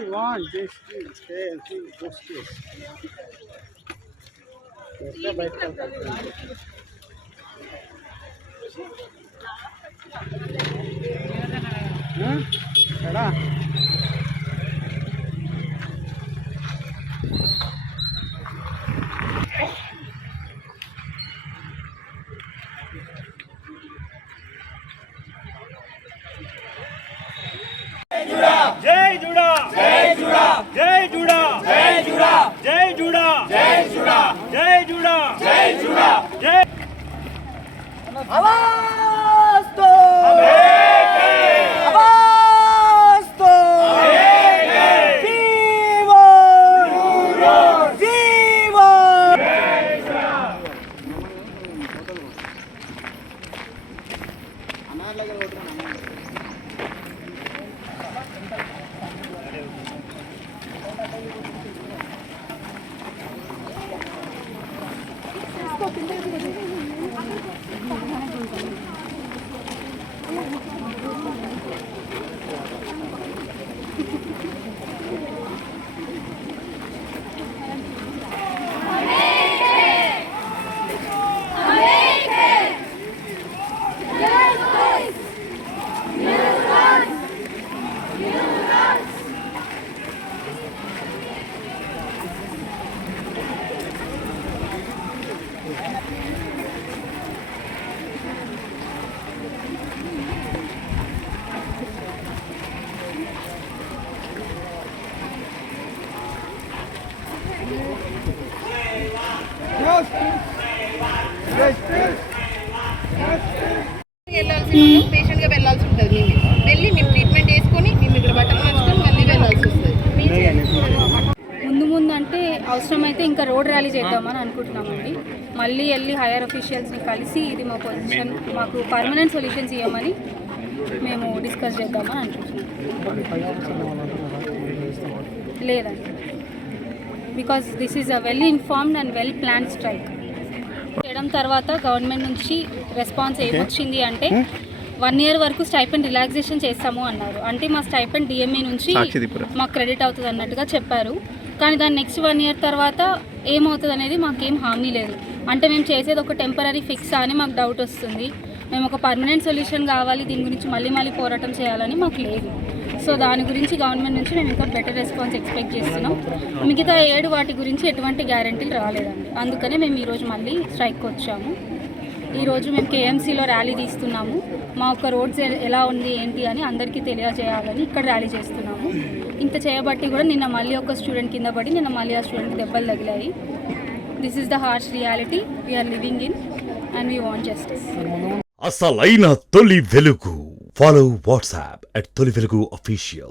we want this to stay and see those kids. ఎట్లా బయటకు ఎడా जय जुड़ा जय जुड़ा जय जुड़ा जय जुड़ा जय जुड़ा जय जुड़ा जय जुड़ा जय जुड़ा जय आवाज दो आवाज दो जीवन जीवन పేషెంట్గా వెళ్ళాల్సి ఉంటుంది. మేము ట్రీట్మెంట్ వేసుకొని మేము ఇక్కడ బట్టలు మార్చుకొని మళ్ళీ వెళ్ళాల్సి వస్తుంది. ముందు అంటే అవసరమైతే ఇంకా రోడ్ ర్యాలీ చేద్దామని అనుకుంటున్నామండి. మళ్ళీ వెళ్ళి హైయర్ అఫీషియల్స్ని కలిసి ఇది మా పొజిషన్, మాకు పర్మనెంట్ సొల్యూషన్స్ ఇవ్వమని మేము డిస్కస్ చేద్దామని అనుకుంటున్నాం. లేదండి, because this is a well informed and well planned strike. చేయడం తర్వాత గవర్నమెంట్ నుంచి రెస్పాన్స్ ఏమొచ్చింది అంటే 1 year వరకు స్టైపెండ్ రిలాక్సేషన్ చేస్తాము అన్నారు. అంటే మా స్టైపెండ్ డిఎంఏ నుంచి మాకు క్రెడిట్ అవుతుంది అన్నట్టుగా చెప్పారు. కానీ దాని నెక్స్ట్ 1 year తర్వాత ఏమవుతుంది అనేది మాకేం హామీ లేదు. అంటే మేము చేసేది ఒక టెంపరీ ఫిక్స్ అని మాకు డౌట్ వస్తుంది. మేము ఒక పర్మనెంట్ సొల్యూషన్ కావాలి, దీని గురించి మళ్ళీ పోరాటం చేయాలని మాకు లేదు. సో దాని గురించి గవర్నమెంట్ నుంచి మేము ఇంకా బెటర్ రెస్పాన్స్ ఎక్స్పెక్ట్ చేస్తున్నాం. మిగతా 7 వాటి గురించి ఎటువంటి గ్యారంటీలు రాలేదండి. అందుకనే మేము ఈరోజు మళ్ళీ స్ట్రైక్కి వచ్చాము. ఈరోజు మేము కేఎంసీలో ర్యాలీ తీస్తున్నాము. మా యొక్క రోడ్స్ ఎలా ఉంది ఏంటి అని అందరికీ తెలియజేయాలని ఇక్కడ ర్యాలీ చేస్తున్నాము. ఇంత చేయబట్టి కూడా నిన్న మళ్ళీ ఒక స్టూడెంట్ కింద పడి నిన్న మళ్ళీ ఆ స్టూడెంట్కి దెబ్బలు తగిలాయి. This is the harsh reality we're living in and we want justice. అసలైన తొలి వెలుగు. ఫాలో వాట్సాప్ @తొలి వెలుగు official.